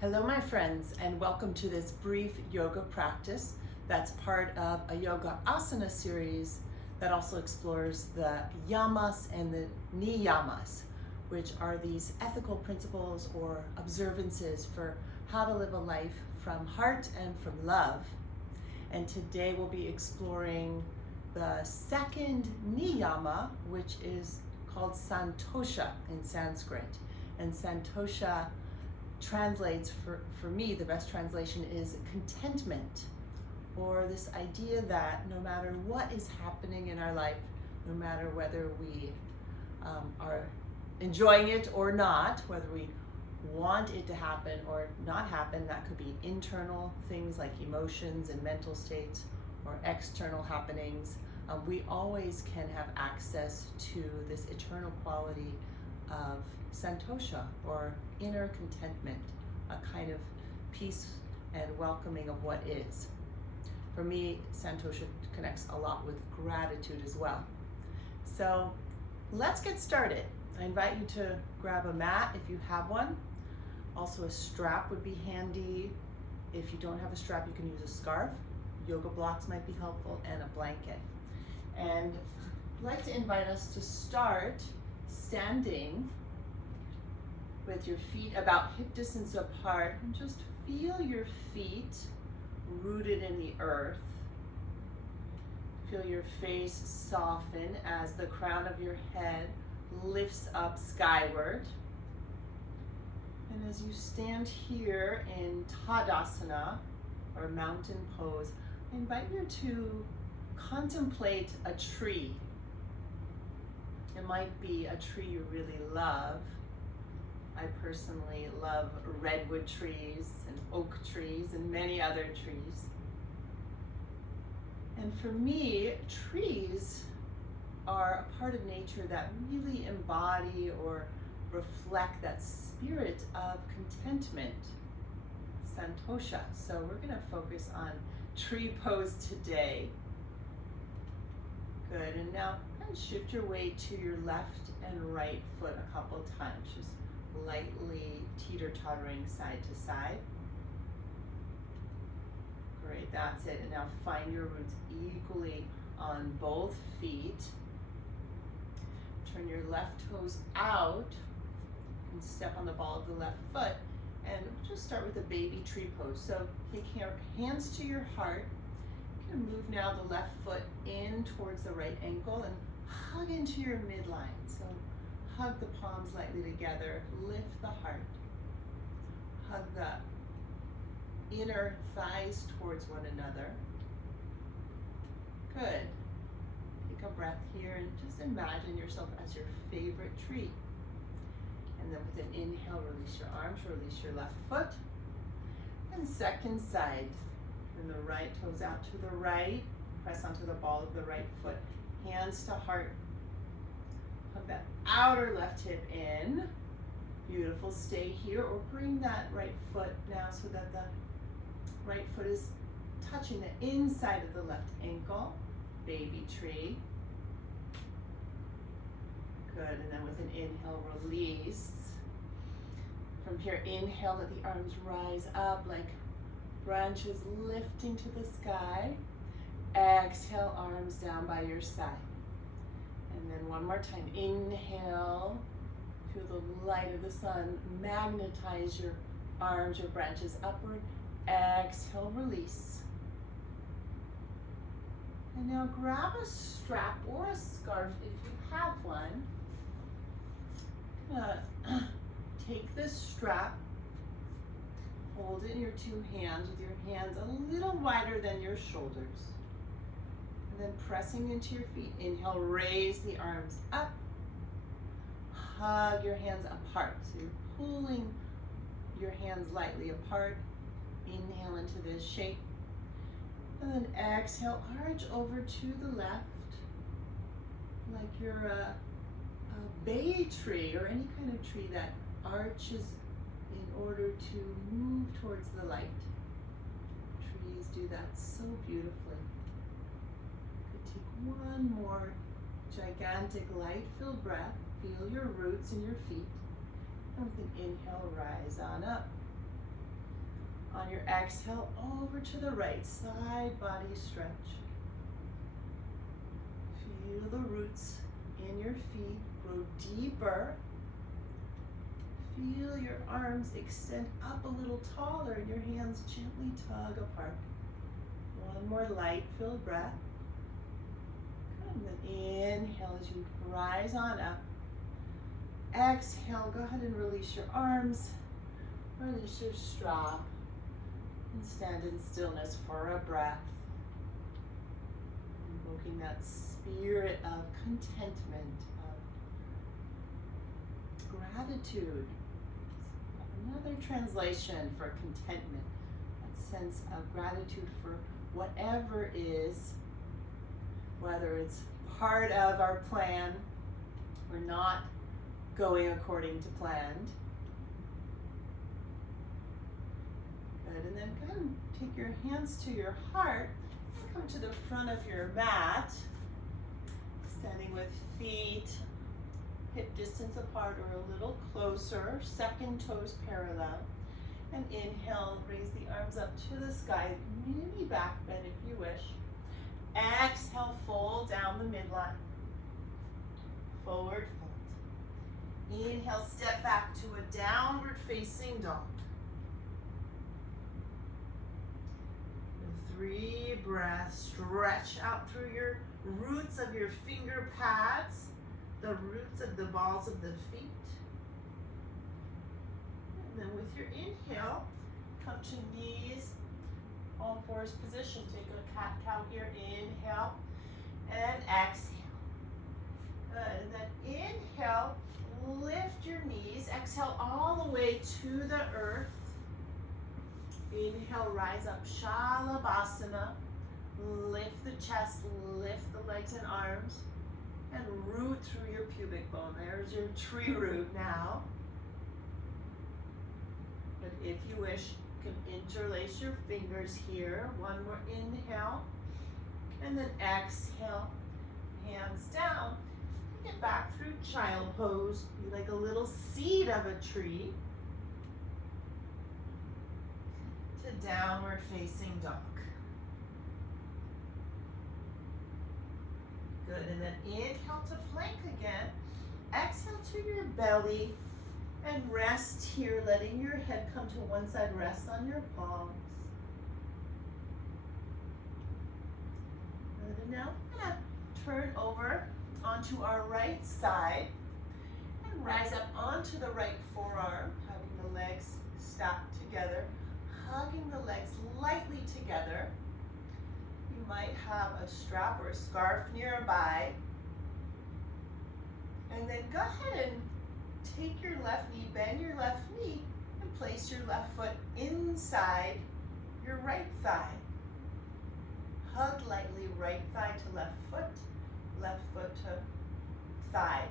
Hello, my friends, and welcome to this brief yoga practice that's part of a yoga asana series that also explores the Yamas and the Niyamas, which are these ethical principles or observances for how to live a life from heart and from love. And today we'll be exploring the second niyama, which is called Santosha in Sanskrit. And Santosha translates, for me, the best translation is contentment, or this idea that no matter what is happening in our life, no matter whether we are enjoying it or not, whether we want it to happen or not happen, that could be internal things like emotions and mental states, or external happenings, we always can have access to this eternal quality of Santosha, or inner contentment, a kind of peace and welcoming of what is. For me, Santosha connects a lot with gratitude as well. So let's get started. I invite you to grab a mat if you have one. Also, a strap would be handy. If you don't have a strap, you can use a scarf. Yoga blocks might be helpful, and a blanket. And I'd like to invite us to start standing with your feet about hip distance apart, and just feel your feet rooted in the earth. Feel your face soften as the crown of your head lifts up skyward. And as you stand here in Tadasana, or mountain pose, I invite you to contemplate a tree. It might be a tree you really love. I personally love redwood trees and oak trees and many other trees. And for me, trees are a part of nature that really embody or reflect that spirit of contentment, Santosha. So we're going to focus on tree pose today. Good, and now shift your weight to your left and right foot a couple times, just lightly teeter-tottering side to side. Great, that's it. And now find your roots equally on both feet. Turn your left toes out and step on the ball of the left foot. And just start with a baby tree pose. So take your hands to your heart. You can move now the left foot in towards the right ankle and hug into your midline. So hug the palms lightly together, lift the heart. Hug the inner thighs towards one another. Good. Take a breath here and just imagine yourself as your favorite tree. And then with an inhale, release your arms, release your left foot. And second side, turn the right toes out to the right, press onto the ball of the right foot, hands to heart. Hug that outer left hip in. Beautiful, stay here, or bring that right foot now so that the right foot is touching the inside of the left ankle. Baby tree. Good, and then with an inhale, release. From here, inhale, let the arms rise up like branches lifting to the sky. Exhale, arms down by your side. And then one more time, inhale, feel the light of the sun magnetize your arms, your branches upward. Exhale, release. And now grab a strap or a scarf if you have one. Take this strap, hold it in your two hands with your hands a little wider than your shoulders. And then pressing into your feet. Inhale, raise the arms up. Hug your hands apart. So you're pulling your hands lightly apart. Inhale into this shape. And then exhale, arch over to the left. Like you're a bay tree or any kind of tree that arches in order to move towards the light. Trees do that so beautifully. Take one more gigantic light-filled breath. Feel your roots in your feet. And with an inhale, rise on up. On your exhale, over to the right, side body stretch. Feel the roots in your feet grow deeper. Feel your arms extend up a little taller and your hands gently tug apart. One more light-filled breath. And then inhale as you rise on up. Exhale, go ahead and release your arms. Release your strap. And stand in stillness for a breath. Invoking that spirit of contentment, of gratitude. Another translation for contentment. That sense of gratitude for whatever is, whether it's part of our plan or not going according to planned. Good, and then go ahead and take your hands to your heart and come to the front of your mat, standing with feet hip distance apart or a little closer, second toes parallel. And inhale, raise the arms up to the sky, mini back bend if you wish. Exhale, fold down the midline. Forward fold. Inhale, step back to a downward facing dog. 3 breaths, stretch out through your roots of your finger pads, the roots of the balls of the feet. And then with your inhale, come to knees, all fours position. Take a cat-cow here, inhale and exhale. Good, and then inhale, lift your knees, exhale all the way to the earth. Inhale, rise up, Shalabhasana. Lift the chest, lift the legs and arms, and root through your pubic bone. There's your tree root now. But if you wish, you can interlace your fingers here. One more inhale, and then exhale, hands down. Get back through child pose. Be like a little seed of a tree. To downward facing dog. Good, and then inhale to plank again. Exhale to your belly and rest here, letting your head come to one side, rest on your palms. Good, and now I'm gonna turn over onto our right side and rise up onto the right forearm, having the legs stacked together, hugging the legs lightly together. You might have a strap or a scarf nearby. And then go ahead and take your left knee, bend your left knee, and place your left foot inside your right thigh. Hug lightly, right thigh to left foot to thigh.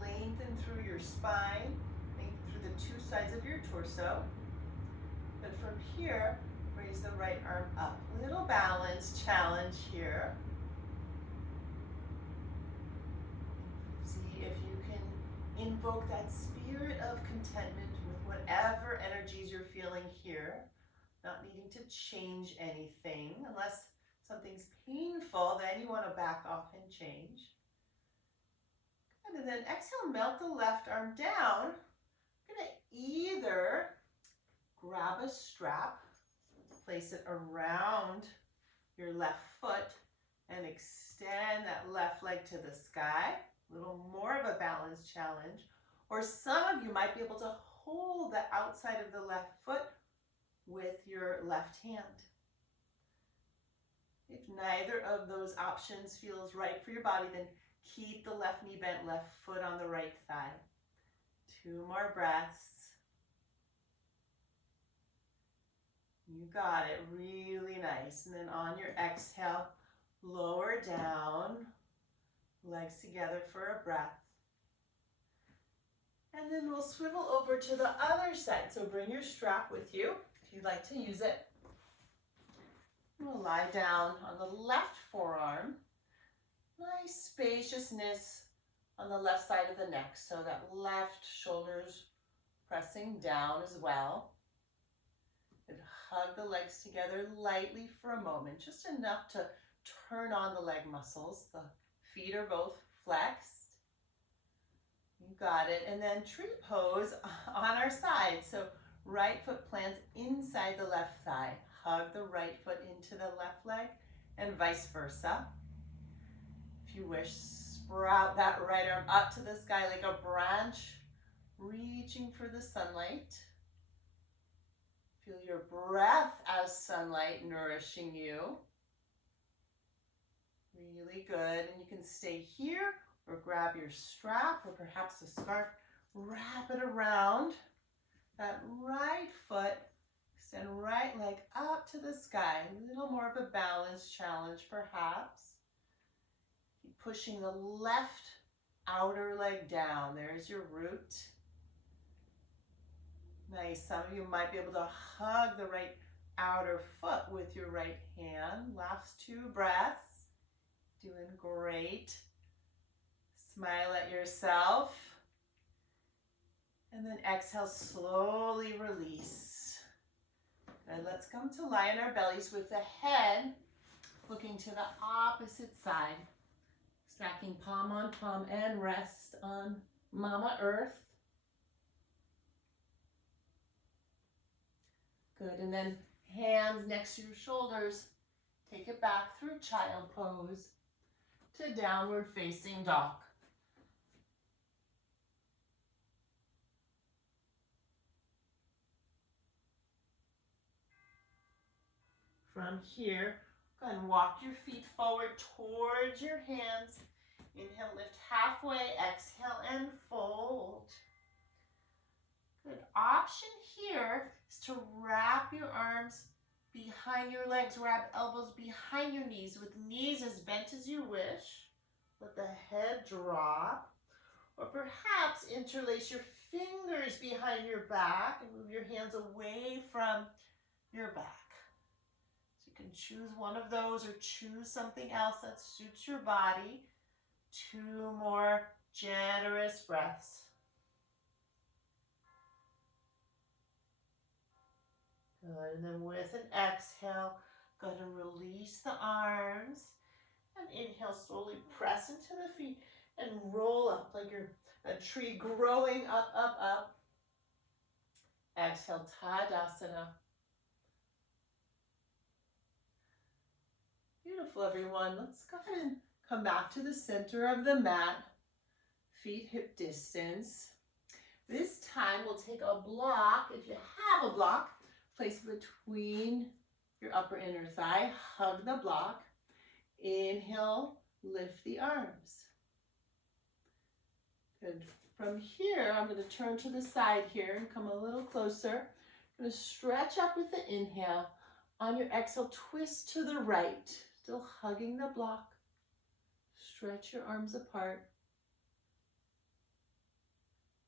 Lengthen through your spine, lengthen through the 2 sides of your torso. But from here, raise the right arm up. Little balance challenge here. See if you can invoke that spirit of contentment with whatever energies you're feeling here. Not needing to change anything. Unless something's painful, then you want to back off and change. And then exhale, melt the left arm down. You're going to either grab a strap, place it around your left foot, and extend that left leg to the sky. A little more of a balance challenge. Or some of you might be able to hold the outside of the left foot with your left hand. If neither of those options feels right for your body, then keep the left knee bent, left foot on the right thigh. 2 more breaths. You got it, really nice. And then on your exhale, lower down, legs together for a breath. And then we'll swivel over to the other side. So bring your strap with you if you'd like to use it. We'll lie down on the left forearm. Nice spaciousness on the left side of the neck, so that left shoulder's pressing down as well. And hug the legs together lightly for a moment, just enough to turn on the leg muscles. The feet are both flexed. You got it. And then tree pose on our side. So right foot plants inside the left thigh. Hug the right foot into the left leg and vice versa. If you wish, sprout that right arm up to the sky like a branch, reaching for the sunlight. Feel your breath as sunlight nourishing you. Really good. And you can stay here or grab your strap or perhaps a scarf. Wrap it around that right foot. Extend right leg up to the sky. A little more of a balance challenge perhaps. Keep pushing the left outer leg down. There's your root. Nice. Some of you might be able to hug the right outer foot with your right hand. Last 2 breaths. Doing great. Smile at yourself. And then exhale, slowly release. Good. Let's come to lie on our bellies with the head looking to the opposite side. Stacking palm on palm and rest on Mama Earth. Good, and then hands next to your shoulders. Take it back through child pose to downward facing dog. From here, go ahead and walk your feet forward towards your hands. Inhale, lift halfway, exhale, and fold. Good. Option here is to wrap your arms behind your legs, wrap elbows behind your knees with knees as bent as you wish. Let the head drop. Or perhaps interlace your fingers behind your back and move your hands away from your back. So you can choose one of those or choose something else that suits your body. 2 more generous breaths. Good, and then with an exhale, go ahead and release the arms. And inhale, slowly press into the feet and roll up like you're a tree growing up, up, up. Exhale, Tadasana. Beautiful, everyone. Let's go ahead and come back to the center of the mat. Feet hip distance. This time we'll take a block. If you have a block, place between your upper inner thigh. Hug the block. Inhale, lift the arms. Good. From here, I'm going to turn to the side here and come a little closer. I'm going to stretch up with the inhale. On your exhale, twist to the right. Still hugging the block. Stretch your arms apart.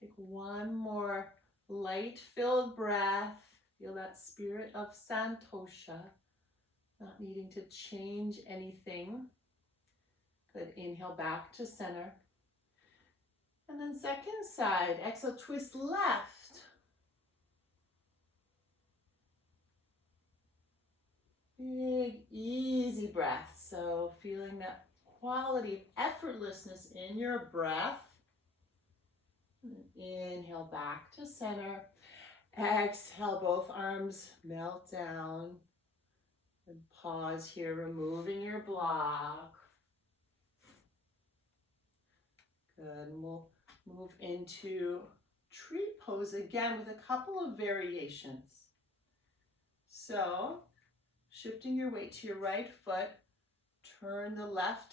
Take one more light-filled breath. Feel that spirit of Santosha. Not needing to change anything. Good. Inhale back to center. And then second side. Exhale, twist left. Big, easy breath. So feeling that quality of effortlessness in your breath. Inhale back to center. Exhale, both arms melt down. And pause here, removing your block. Good, and we'll move into tree pose again with a couple of variations. So, shifting your weight to your right foot, turn the left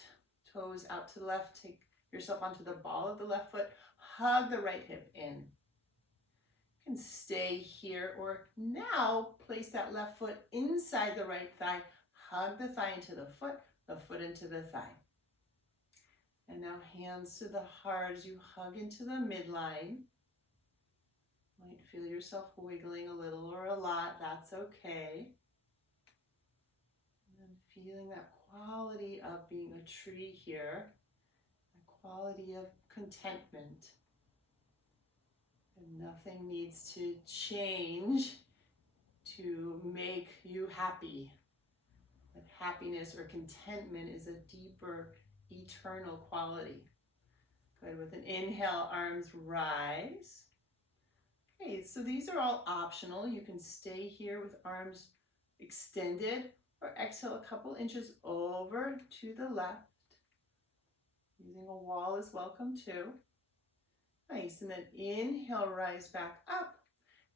toes out to the left, take yourself onto the ball of the left foot, hug the right hip in. You can stay here or now place that left foot inside the right thigh, hug the thigh into the foot into the thigh. And now hands to the heart as you hug into the midline. You might feel yourself wiggling a little or a lot, that's okay. And then feeling that quality of being a tree here, that quality of contentment. And nothing needs to change to make you happy. That happiness or contentment is a deeper, eternal quality. Good. With an inhale, arms rise. Okay, so these are all optional. You can stay here with arms extended or exhale a couple inches over to the left. Using a wall is welcome too. Nice, and then inhale, rise back up.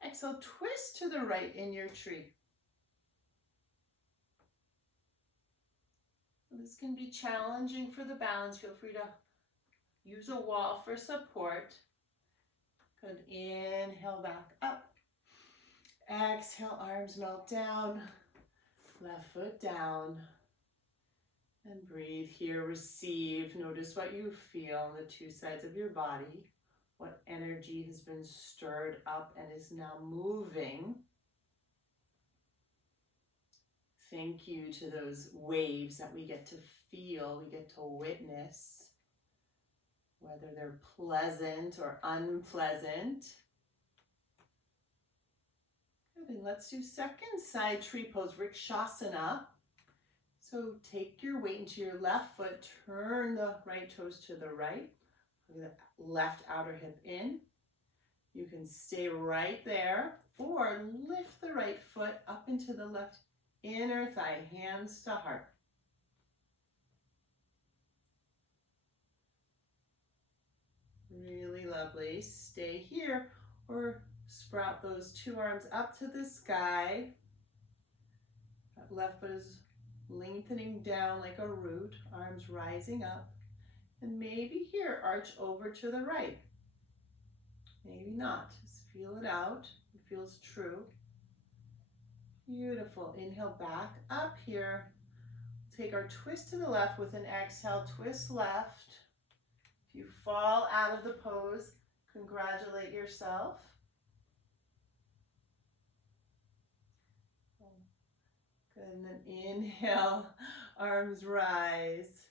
Exhale, twist to the right in your tree. This can be challenging for the balance. Feel free to use a wall for support. Good, inhale back up. Exhale, arms melt down. Left foot down. And breathe here, receive. Notice what you feel on the two sides of your body. What energy has been stirred up and is now moving. Thank you to those waves that we get to feel, we get to witness, whether they're pleasant or unpleasant. Good, and let's do second side tree pose, Vrikshasana. So take your weight into your left foot, turn the right toes to the right, the left outer hip in. You can stay right there or lift the right foot up into the left inner thigh, hands to heart. Really lovely. Stay here or sprout those two arms up to the sky. That left foot is lengthening down like a root, arms rising up. And maybe here, arch over to the right. Maybe not. Just feel it out. It feels true. Beautiful. Inhale back up here. Take our twist to the left with an exhale, twist left. If you fall out of the pose, congratulate yourself. Good, and then inhale, arms rise.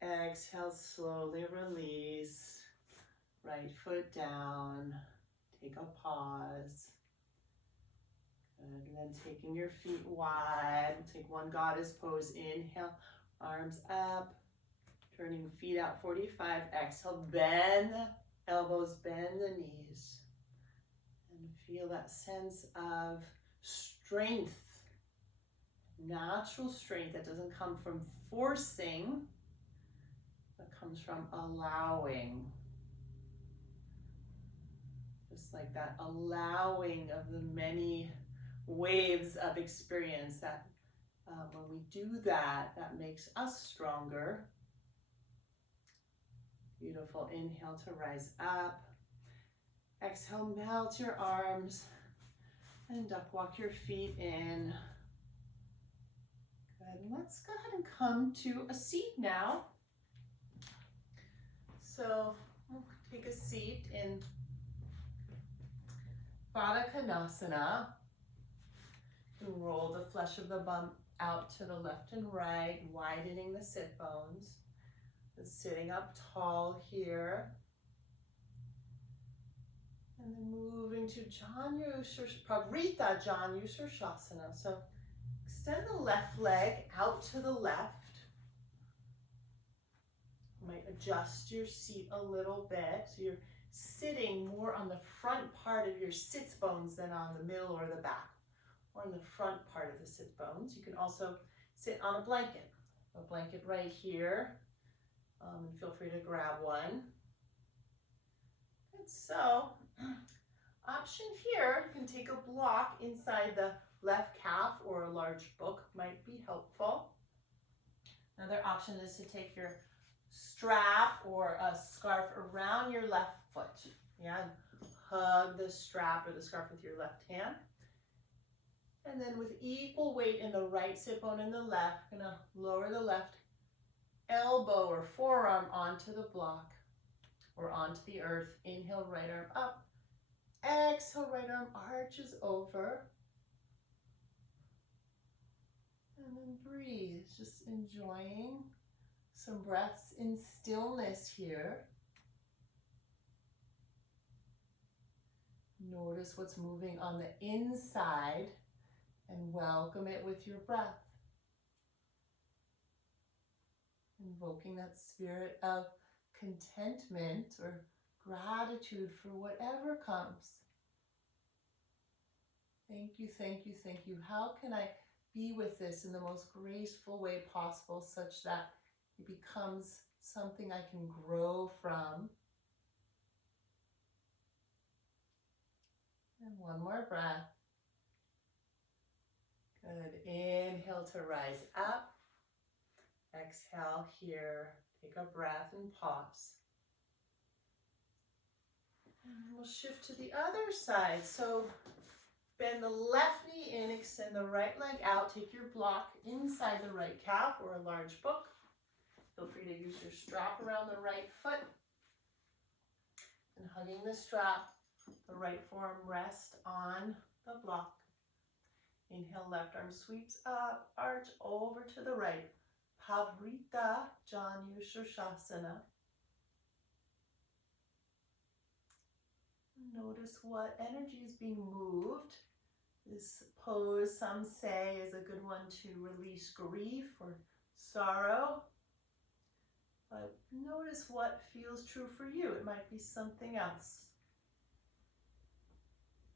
Exhale, slowly release. Right foot down. Take a pause. Good, and then taking your feet wide. Take one goddess pose. Inhale, arms up. Turning feet out 45. Exhale, bend the elbows, bend the knees. And feel that sense of strength. Natural strength that doesn't come from forcing, but comes from allowing. Just like that allowing of the many waves of experience that when we do that, that makes us stronger. Beautiful. Inhale to rise up. Exhale, melt your arms and duck walk your feet in. Good. Let's go ahead and come to a seat now. So we'll take a seat in Suktavara Kanasana. You roll the flesh of the bum out to the left and right, widening the sit bones. Sitting up tall here. And then moving to Pavrita Janushirshasana. So extend the left leg out to the left. You might adjust your seat a little bit. So you're sitting more on the front part of your sits bones than on the middle or the back, or on the front part of the sit bones. You can also sit on a blanket right here. And feel free to grab one. And so, option here, you can take a block inside the left calf or a large book might be helpful. Another option is to take your strap or a scarf around your left foot. Yeah, and hug the strap or the scarf with your left hand. And then with equal weight in the right sit bone and the left, gonna lower the left elbow or forearm onto the block or onto the earth. Inhale, right arm up. Exhale, right arm arches over. And then breathe, just enjoying some breaths in stillness here. Notice Notice what's moving on the inside and welcome it with your breath. Invoking that spirit of contentment or gratitude for whatever comes. Thank you, thank you, thank you. How can I be with this in the most graceful way possible such that it becomes something I can grow from? And one more breath. Good. Inhale to rise up. Exhale here. Take a breath and pause. And we'll shift to the other side. So bend the left knee in, extend the right leg out. Take your block inside the right calf or a large book. Feel free to use your strap around the right foot. And hugging the strap, the right forearm rest on the block. Inhale, left arm sweeps up, arch over to the right. Pavrita Janu Shirshasana. Notice what energy is being moved. This pose, some say, is a good one to release grief or sorrow. But notice what feels true for you. It might be something else.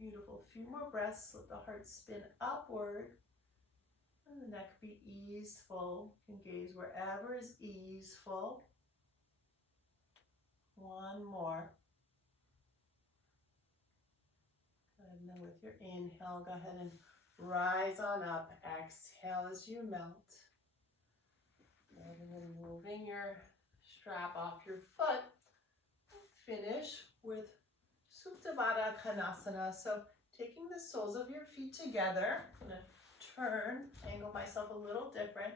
Beautiful. A few more breaths. Let the heart spin upward. And the neck be easeful. You can gaze wherever is easeful. One more. And then with your inhale, go ahead and rise on up. Exhale as you melt. And then moving your strap off your foot. Finish with Suktavara Kanasana. So taking the soles of your feet together, I'm going to turn, angle myself a little different.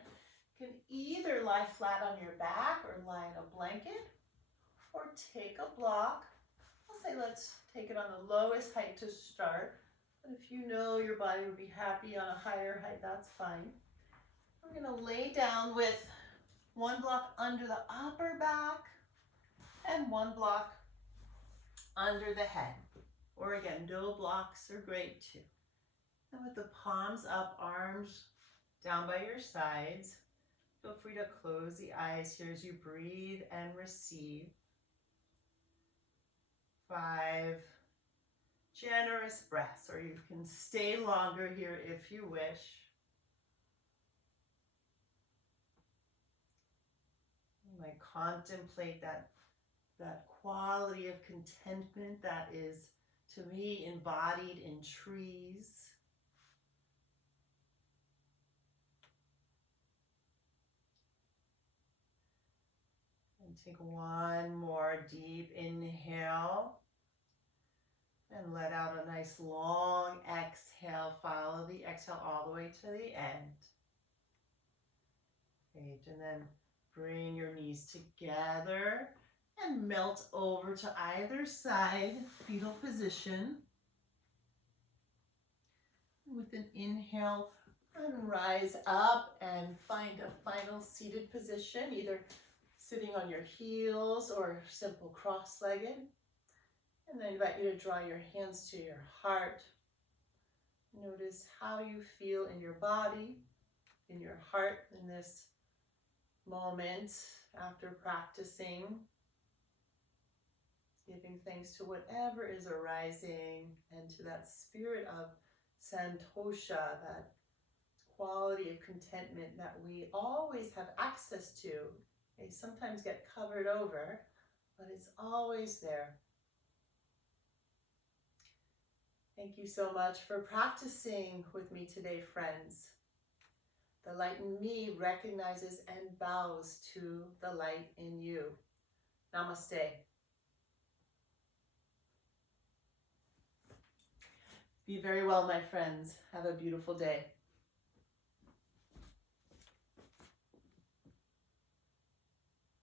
You can either lie flat on your back or lie in a blanket, or take a block. I'll say let's take it on the lowest height to start. But if you know your body would be happy on a higher height, that's fine. We're going to lay down with one block under the upper back and one block under the head. Or again, no blocks are great too. And with the palms up, arms down by your sides, feel free to close the eyes here as you breathe and receive. 5 generous breaths, or you can stay longer here if you wish. You might contemplate that quality of contentment that is, to me, embodied in trees. And take one more deep inhale. And let out a nice long exhale. Follow the exhale all the way to the end. Great. And then bring your knees together and melt over to either side, fetal position. With an inhale, and rise up and find a final seated position, either sitting on your heels or simple cross-legged. And I invite you to draw your hands to your heart. Notice how you feel in your body, in your heart in this moment after practicing. Giving thanks to whatever is arising and to that spirit of Santosha, that quality of contentment that we always have access to. They sometimes get covered over, but it's always there. Thank you so much for practicing with me today, friends. The light in me recognizes and bows to the light in you. Namaste. Be very well, my friends. Have a beautiful day.